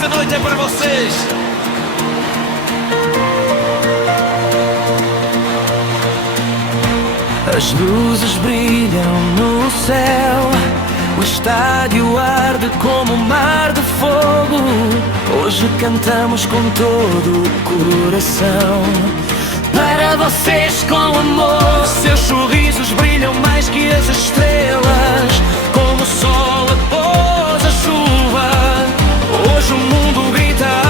Esta noite é para vocês. As luzes brilham no céu, o estádio arde como um mar de fogo. Hoje cantamos com todo o coração. Para vocês com amor, seus sorrisos brilham mais que as estrelas, como o sol após a chuva. Hoje o mundo grita